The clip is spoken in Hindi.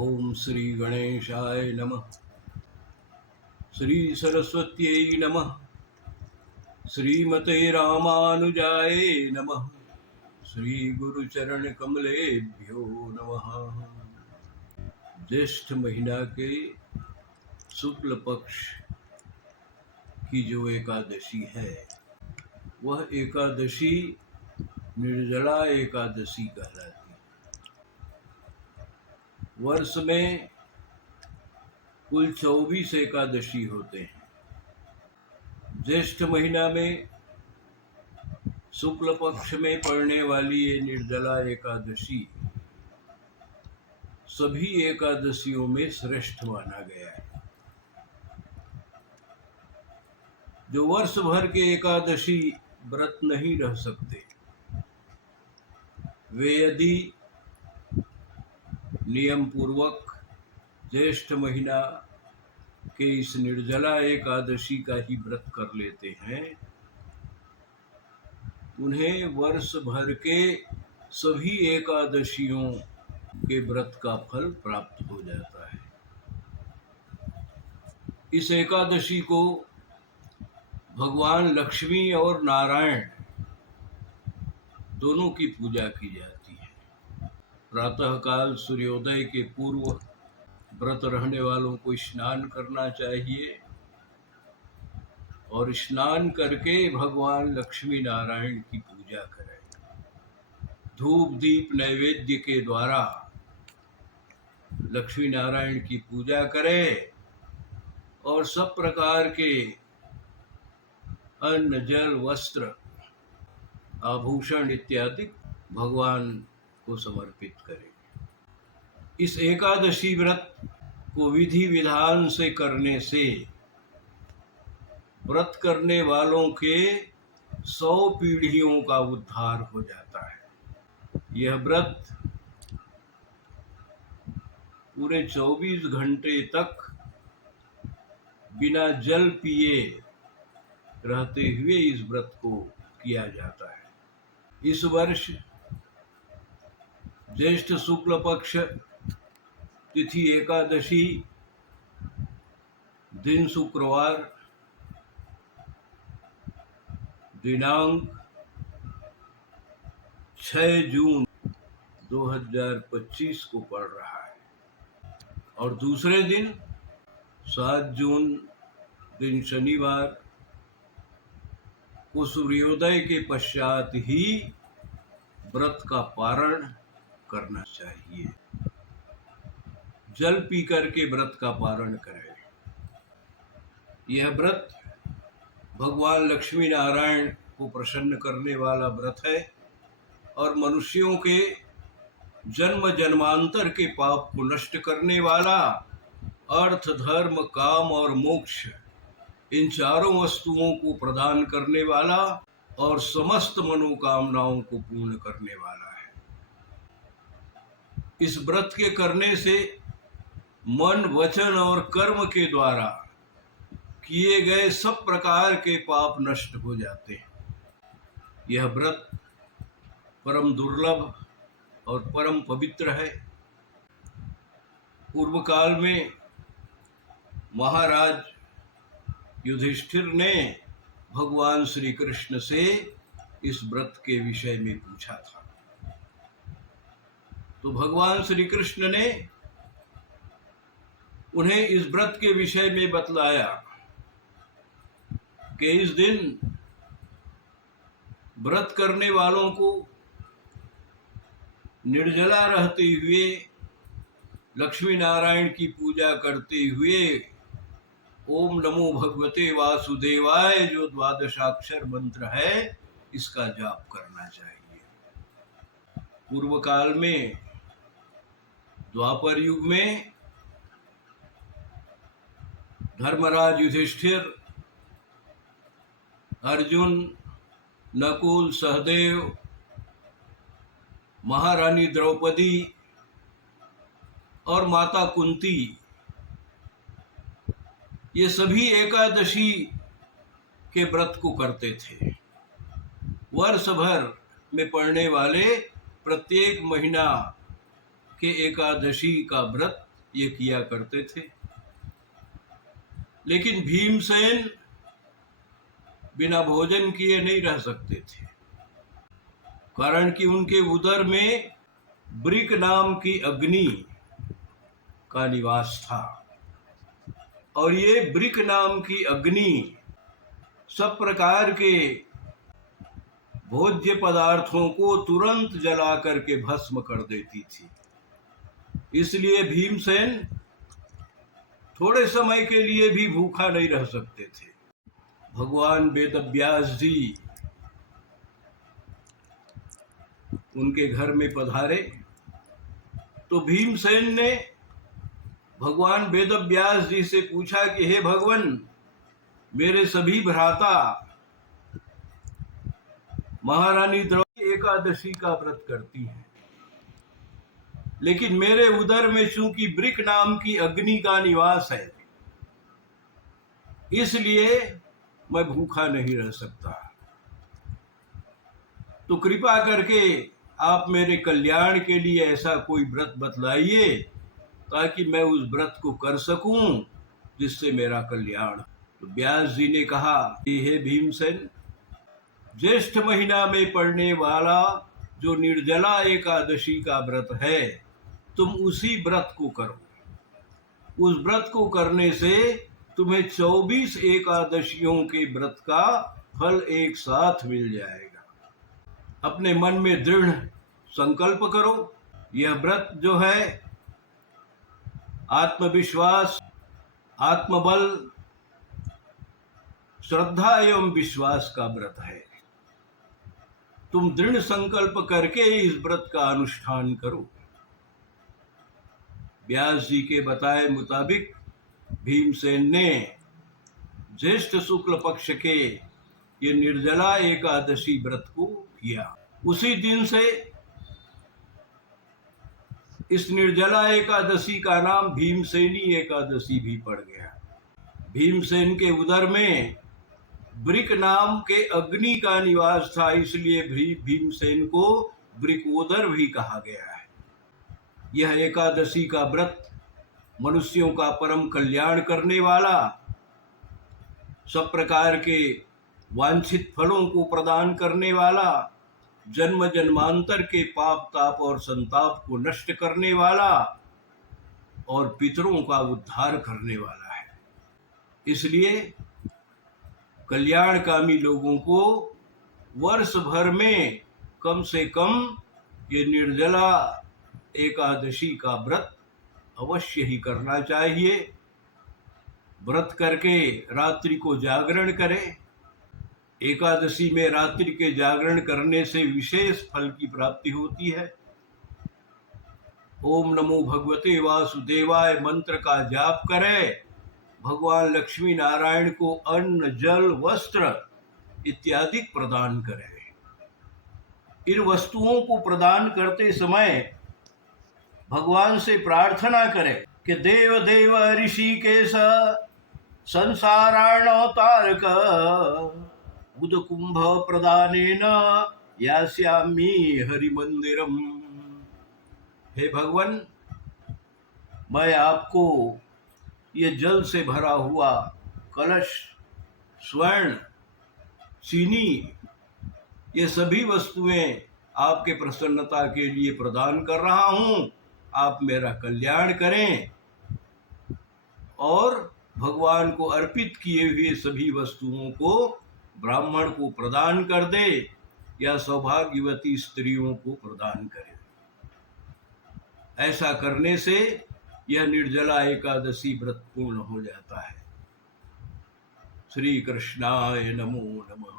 ओम श्री गणेशाय नमः। श्री सरस्वत्यै नमः। श्रीमते रामानुजाय नमः। श्री गुरुचरण कमलेभ्यो नमः। ज्येष्ठ महीना के शुक्ल पक्ष की जो एकादशी है वह एकादशी निर्जला एकादशी कहलाती है। वर्ष में कुल 24 एकादशी होते हैं। ज्येष्ठ महीना में शुक्ल पक्ष में पड़ने वाली ये निर्जला एकादशी सभी एकादशियों में श्रेष्ठ माना गया है। जो वर्ष भर के एकादशी व्रत नहीं रह सकते वे यदि नियम पूर्वक ज्येष्ठ महीना के इस निर्जला एकादशी का ही व्रत कर लेते हैं, उन्हें वर्ष भर के सभी एकादशियों के व्रत का फल प्राप्त हो जाता है। इस एकादशी को भगवान लक्ष्मी और नारायण दोनों की पूजा की जाती है। प्रातःकाल सूर्योदय के पूर्व व्रत रहने वालों को स्नान करना चाहिए और स्नान करके भगवान लक्ष्मी नारायण की पूजा करें। धूप दीप नैवेद्य के द्वारा लक्ष्मी नारायण की पूजा करें और सब प्रकार के अन्न जल वस्त्र आभूषण इत्यादि भगवान को समर्पित करें। इस एकादशी व्रत को विधि विधान से करने से व्रत करने वालों के 100 पीढ़ियों का उद्धार हो जाता है। यह व्रत पूरे 24 घंटे तक बिना जल पिए रहते हुए इस व्रत को किया जाता है। इस वर्ष ज्येष्ठ शुक्ल पक्ष तिथि एकादशी दिन शुक्रवार दिनांक 6 जून 2025 को पड़ रहा है और दूसरे दिन 7 जून दिन शनिवार को सूर्योदय के पश्चात ही व्रत का पारण करना चाहिए। जल पी करके व्रत का पारण करें। यह व्रत भगवान लक्ष्मी नारायण को प्रसन्न करने वाला व्रत है और मनुष्यों के जन्म जन्मांतर के पाप को नष्ट करने वाला, अर्थ धर्म काम और मोक्ष इन चारों वस्तुओं को प्रदान करने वाला और समस्त मनोकामनाओं को पूर्ण करने वाला है। इस व्रत के करने से मन वचन और कर्म के द्वारा किए गए सब प्रकार के पाप नष्ट हो जाते हैं। यह व्रत परम दुर्लभ और परम पवित्र है। पूर्व काल में महाराज युधिष्ठिर ने भगवान श्री कृष्ण से इस व्रत के विषय में पूछा था, तो भगवान श्री कृष्ण ने उन्हें इस व्रत के विषय में बतलाया कि इस दिन व्रत करने वालों को निर्जला रहते हुए लक्ष्मी नारायण की पूजा करते हुए ओम नमो भगवते वासुदेवाय जो 12 मंत्र है इसका जाप करना चाहिए। पूर्व काल में द्वापर युग में धर्मराज युधिष्ठिर, अर्जुन, नकुल, सहदेव, महारानी द्रौपदी और माता कुंती ये सभी एकादशी के व्रत को करते थे। वर्ष भर में पड़ने वाले प्रत्येक महीना के एकादशी का व्रत ये किया करते थे। लेकिन भीमसेन बिना भोजन किए नहीं रह सकते थे, कारण कि उनके उदर में ब्रिक नाम की अग्नि का निवास था, और ये ब्रिक नाम की अग्नि सब प्रकार के भोज्य पदार्थों को तुरंत जला करके भस्म कर देती थी। इसलिए भीमसेन थोड़े समय के लिए भी भूखा नहीं रह सकते थे। भगवान वेदव्यास जी उनके घर में पधारे तो भीमसेन ने भगवान वेदव्यास जी से पूछा कि हे भगवान, मेरे सभी भ्राता महारानी द्रौपदी एकादशी का व्रत करती हैं, लेकिन मेरे उदर में चूंकि ब्रिक नाम की अग्नि का निवास है, इसलिए मैं भूखा नहीं रह सकता। तो कृपा करके आप मेरे कल्याण के लिए ऐसा कोई व्रत बतलाइए ताकि मैं उस व्रत को कर सकूं जिससे मेरा कल्याण। तो व्यास जी ने कहा कि हे भीमसेन, ज्येष्ठ महीना में पड़ने वाला जो निर्जला एकादशी का व्रत है, तुम उसी व्रत को करो। उस व्रत को करने से तुम्हें 24 एकादशियों के व्रत का फल एक साथ मिल जाएगा। अपने मन में दृढ़ संकल्प करो। यह व्रत जो है आत्मविश्वास, आत्मबल, श्रद्धा एवं विश्वास का व्रत है। तुम दृढ़ संकल्प करके इस व्रत का अनुष्ठान करो। व्यास जी के बताए मुताबिक भीमसेन ने ज्येष्ठ शुक्ल पक्ष के ये निर्जला एकादशी व्रत को किया। उसी दिन से इस निर्जला एकादशी का नाम भीमसेनी एकादशी भी पड़ गया। भीमसेन के उदर में ब्रिक नाम के अग्नि का निवास था, इसलिए भीमसेन को ब्रिकोदर भी कहा गया है। यह एकादशी का व्रत मनुष्यों का परम कल्याण करने वाला, सब प्रकार के वांछित फलों को प्रदान करने वाला, जन्म जन्मांतर के पाप ताप और संताप को नष्ट करने वाला और पितरों का उद्धार करने वाला है। इसलिए कल्याणकामी लोगों को वर्ष भर में कम से कम ये निर्जला एकादशी का व्रत अवश्य ही करना चाहिए। व्रत करके रात्रि को जागरण करें। एकादशी में रात्रि के जागरण करने से विशेष फल की प्राप्ति होती है। ओम नमो भगवते वासुदेवाय मंत्र का जाप करें। भगवान लक्ष्मी नारायण को अन्न, जल, वस्त्र इत्यादि प्रदान करें। इन वस्तुओं को प्रदान करते समय भगवान से प्रार्थना करें कि देव देव ऋषिकेश संसाराणोतारक बुध कुंभ प्रदानेन यास्यामि हरिमंदिरम। हे भगवान, मैं आपको ये जल से भरा हुआ कलश, स्वर्ण, चीनी, ये सभी वस्तुएं आपके प्रसन्नता के लिए प्रदान कर रहा हूं। आप मेरा कल्याण करें और भगवान को अर्पित किए हुए सभी वस्तुओं को ब्राह्मण को प्रदान कर दे या सौभाग्यवती स्त्रियों को प्रदान करे। ऐसा करने से यह निर्जला एकादशी व्रत पूर्ण हो जाता है। श्री कृष्णाय नमो नमः।